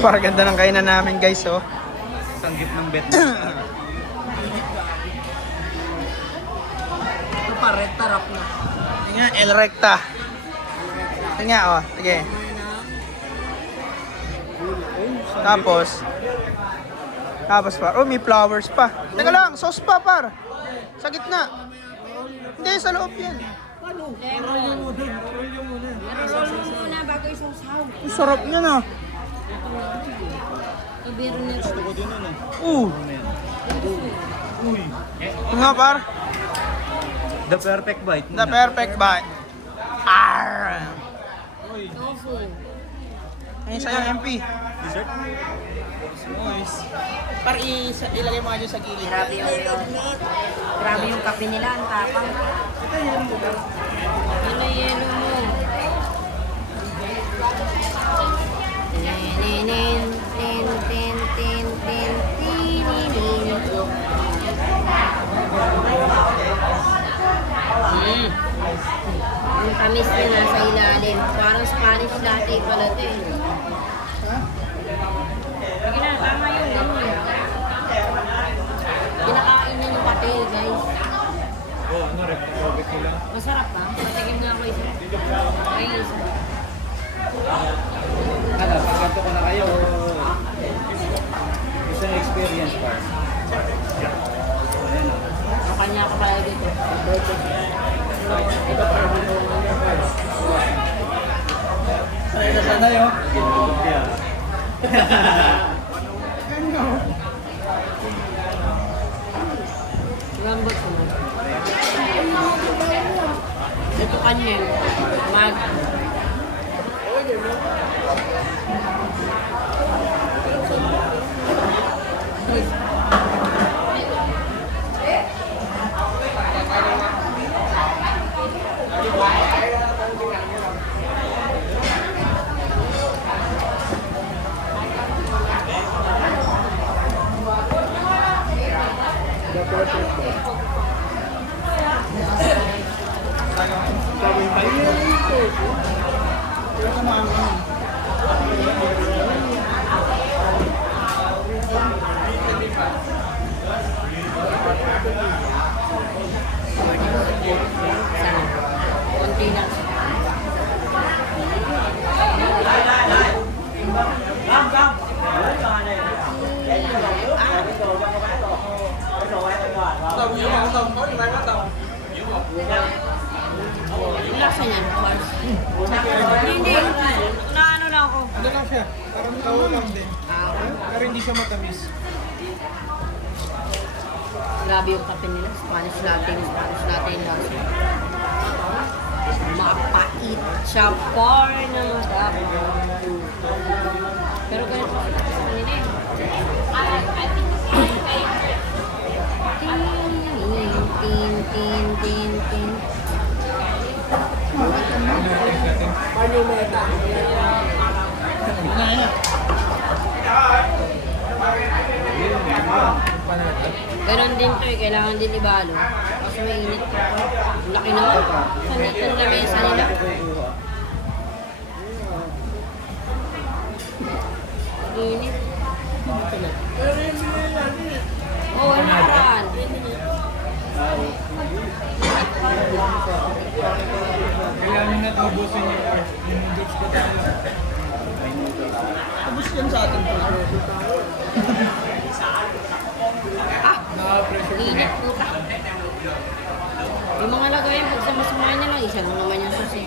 Parang ganda ng kainan namin guys, oh. Sanggip ng bet. Ito pa, red tarap na. Yun nga, El Recta. Yun nga, oh. Sige. Tapos par. Oh, may flowers pa. Teka lang, sauce pa par. Sa gitna. Hindi, sa loob yan. Ano? Roll nyo muna. Roll nyo muna. Roll mo muna bago isang saw. Ang sarap niya na. Ibiro niya. Gusto ko din yun eh. Uy. Ito nga par. The perfect bite. The perfect bite. Arr. Tofu. Ayun sa'yo, MP. Dessert? Nice. Par, ilagay mo nga dyan sa gilid. Grabe yung kape nila, ang tapang. Yelo mo. Ninin, tin, tin, tin, tin, tininin. Yung tamis niya nasa ilalim. Parang Spanish latte pala ito eh. Sige na, tama yun. Ganun. Kinakain niya yung kape, guys. Oo, ano, perfect ko lang. Masarap ba? Matigim nga ako isa. Ay, isa. Ano, pagkanto ko na kayo, isang experience pa. Ayan o. Kanya ka pala dito. Sanay na sanay, oh. Lambot ko na. Ito kanya. Mag. Sana. Konti na. Lasa niya. Hindi. Naano lang ako. Ano lang siya? Parang tawo lang din. Pero hindi siya matamis. Grabe yung kape nila. Spanish latte yung lasa. Mapait siya par na madami. Pero ganito sa kanila eh. Tin, tin, tin, tin. Ganon din to eh, kailangan din ibalo. Kasi may init pa to. Ang laki naman. Sanit ang lamesa nila. Init. Oo, ano naman. Kailangan na taubusin yung noodles ko tayo. Ubus yan sa atin po. Init po. Yung mga lagayan, pag sama-samahin nila, isa lang naman yung susi.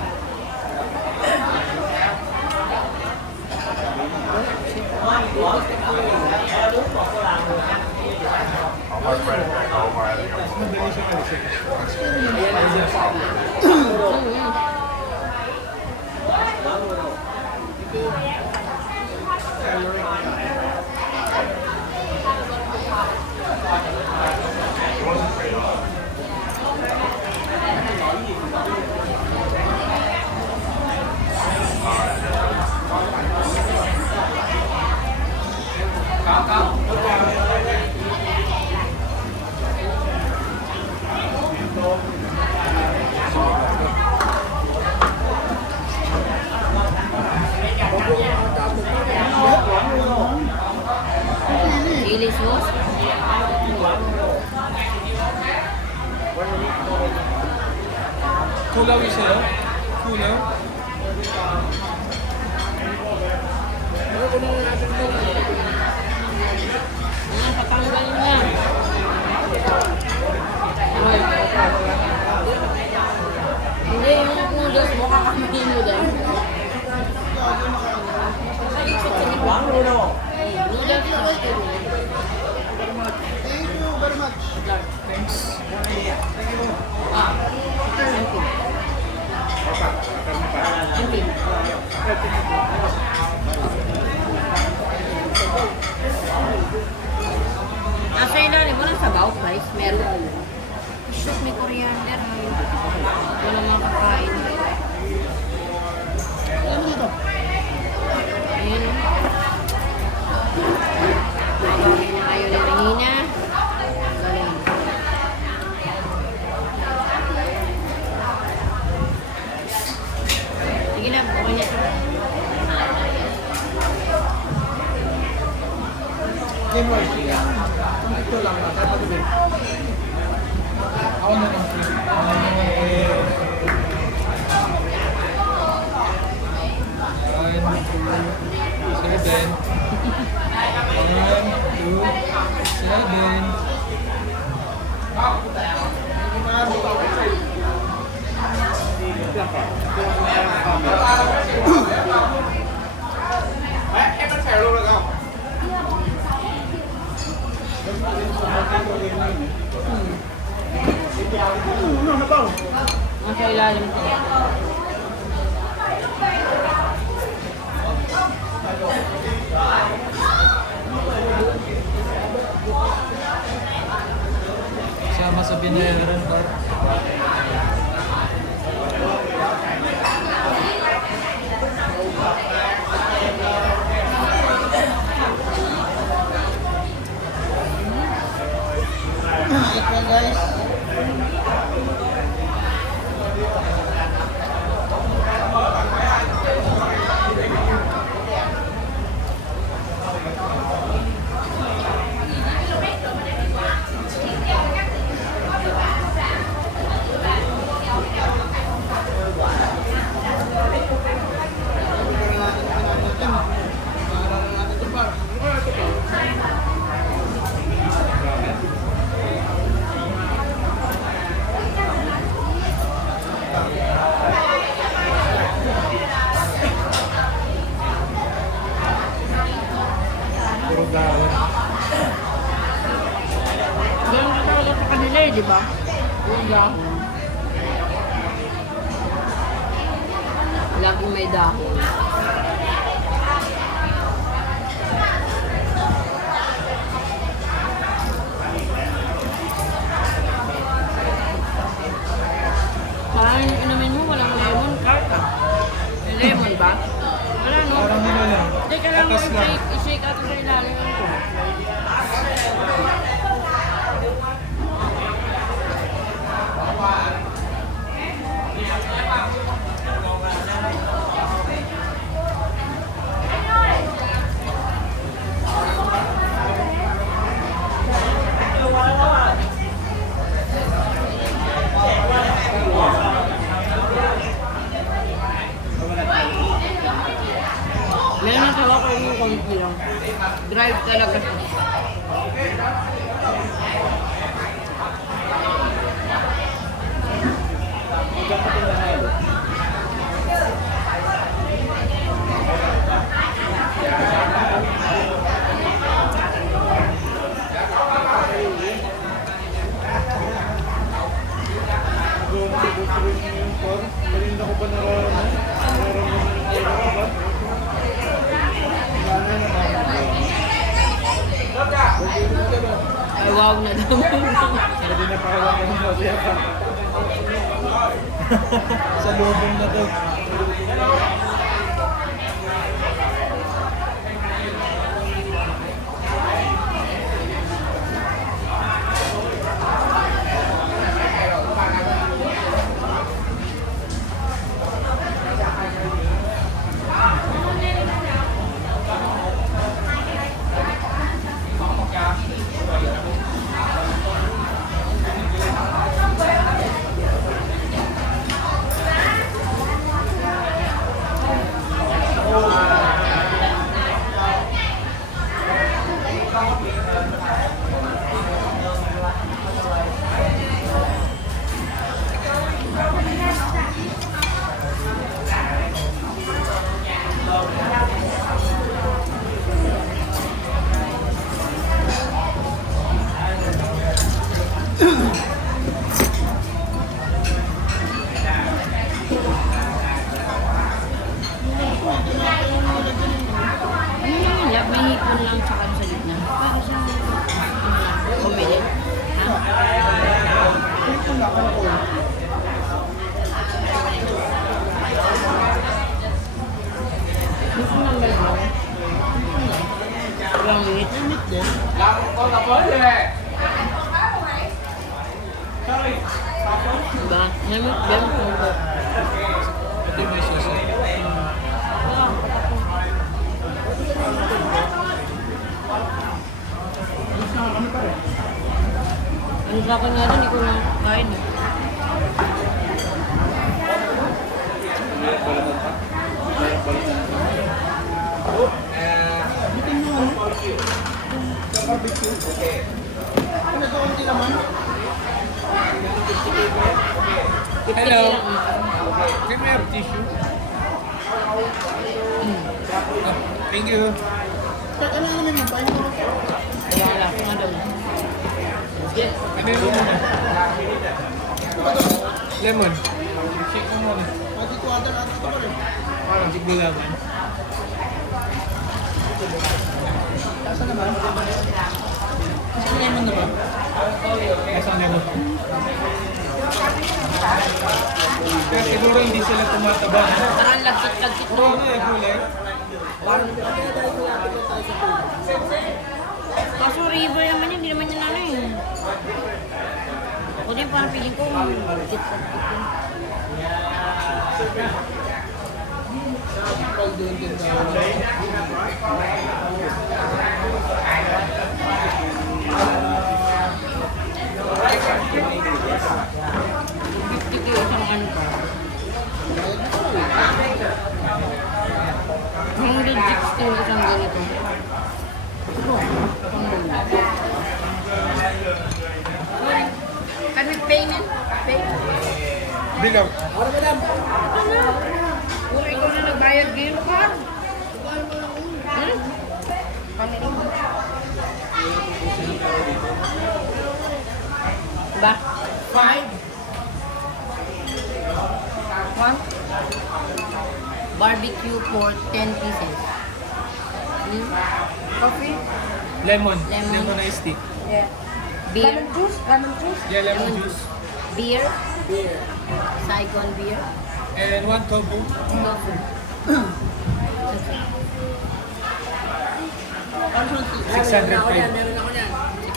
Kulaw yung sa'yo? Kulaw? Ayan, patanggalin na. Hindi, yung noodles mo, kakamihin mo din. Noodles mo. Thank you very much. Thanks. Nasa ilalim mo ng sabaw, guys. Meron. Shoot, may coriander. Wala mga kakain. Ano ito? Ayan. Ayaw na Regina. Galing. Sige na, okay na. Ito lang na. Tapos din. Ako na lang. Seven. 1, Nasa ilalim ko. sama sa binayaran, par. Ito guys. Puro gawin. Ganun ka talaga sa kanila eh, di ba? Yung dahon. Laging may dahon. Parang yung inumin mo, walang lemon cart ah. May lemon ba? Wala no? Parang ano lang. Hindi, kailangan mo Tatas lang. i-shake out sa ilalim ito. Meron na tawa ko yung konti lang. Drive talaga siya. Kanina ko pa Ay, wow na daw. Hindi na pakalang ka ng masaya pa. Sa lubong na daw. May hipon lang tsaka sa gitna. Para siyang bumili. Ha? Gusto nang galaw. Walang minute. Diba? Namit din. Ito yung may susi. Ano sa akin nga doon, ikaw lang kain. Hello. Can we have tissue? Thank you. Kaya wala ko nga doon. Yes. Ano yung muna? Lemon. Shake mo muna. Parang sigbilaman. Nasaan naman? Nasaan lemon na ba? Nasaan lemon? Kaya siguro hindi sila tumataba. Parang lagkit-lagkit Puro ano eh, gulay. Kaso river naman yun, hindi naman yun ano eh. Ako din parang feeling ko, lagkit-lagkit yun. $50 isang ano pa. 160 isang ganito. Can we payment? Pay? Bilang. Ano? Puro ikaw na nagbayad game card. Hmm? Ba? 5? One? Barbecue for 10 pieces. Hmm? Coffee? Lemon. Lemon. Lemon iced tea. Yeah. Beer? Lemon juice? Lemon juice? Yeah, lemon Lemon juice. Beer? Beer. Saigon beer? And one tofu. Tofu. 605.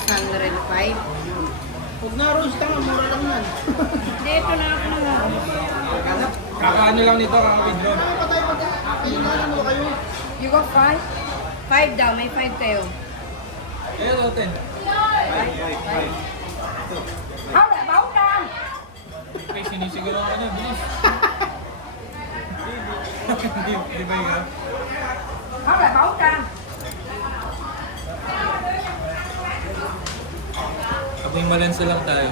605. Huwag na, Rose, tama, mura lang yan. Hindi, ito na ako na. Kakaano lang nito, kakawidro. You got 5? 5 daw, may 5 kayo. Ayun, Oten. Không lại báo cam. Okay, sinisiguro ako na, bilis. Di ba yun? Không lại báo cam. Aboy malansa lang tayo.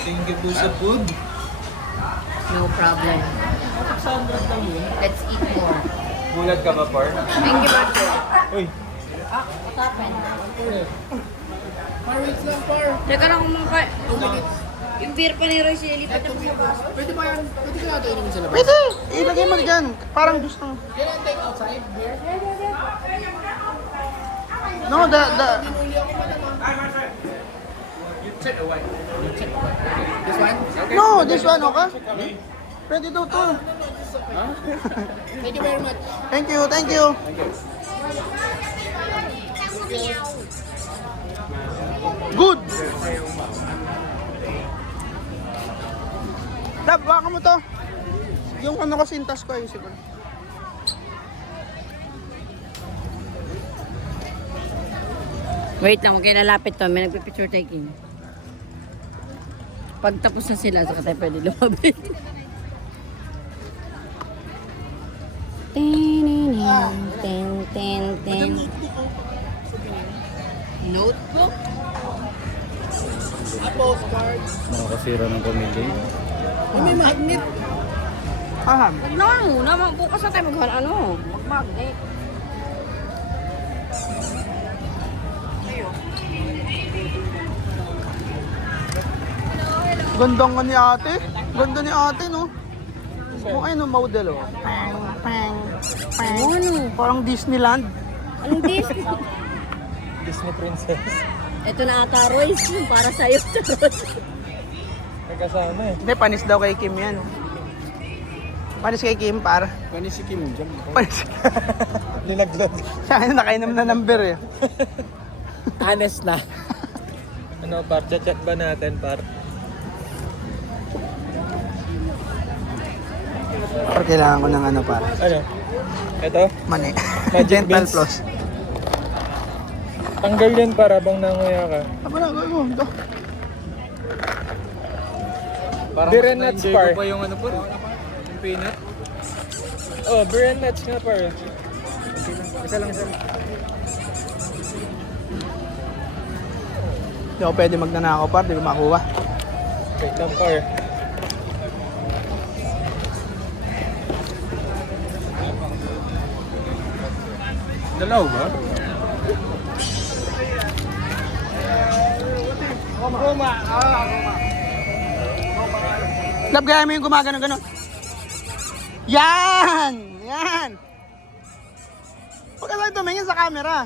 Thank you po sa food. No problem. Let's eat more. Bulag ka ba, Par? Thank you, Marco. Uy, Ah, what happened? Parwits lang, Par. Teka lang kumangka. Yung beer pa ni Royce, ilipat na sa bus. Pwede ba yan? Pwede ka natin inumin sa labas? Pwede! Ilagay mo dyan. Parang gusto mo. Can I take outside beer? No, the... You check away. You check away. This one? Okay. No, this one, okay? Pwede daw to. Thank you very much. Thank you, thank you. Good! Dab, baka mo to. Yung ano ko sintas ko, ayusin ko. Wait lang, huwag kayo lalapit to. May nagpipicture taking. Pag tapos na sila, saka tayo pwede lumabit. Ten. Notebook? Nakakasira ng pamilya. May magnet. Aham. Huwag na muna. Bukas na tayo mag-magnet. Ganda nga ni ate. Ganda ni ate, no? Kung ayun, no, model, oh. Pang, pang. Ano? Parang Disneyland. Anong Disney? Disney Princess. Ito na ata, Royce. Para sa'yo, Charot. Nagkasama eh. Hindi, panis daw kay Kim yan. Panis kay Kim, par. Panis si Kim dyan. Panis. Linaglag. Siya nakainom na number eh. Honest na. Ano par, chat ba natin par? Par, kailangan ko ng ano, par. Ano? Ito? Mani. Magic Dental beans. floss. Tanggal yan para bang nanguya ka. Aba na, gawin mo. Ito. Parang beer and nuts par. pa yung ano po? Yung peanut? Oh, beer and nuts nga par. Isa lang. Hindi ako pwede magnanakaw, par. Di ko makuha. Wait lang par. Dalaw ba? Lab, gaya mo yung gumagano-ganon. Yan! Yan! Huwag ka tayo tumingin sa camera.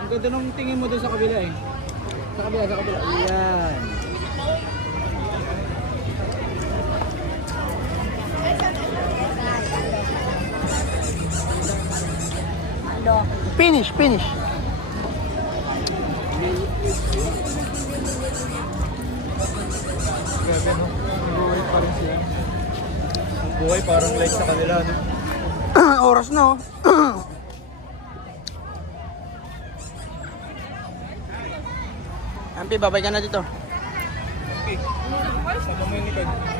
Ang ganda nung tingin mo doon sa kabila eh. Sa kabila. Ayan. Finish, finish. Grabe no. Buhay pa rin sila. Buhay parang like sa kanila no. Oras na, oh. Ampi, babay ka na dito. Sama mo yung likod.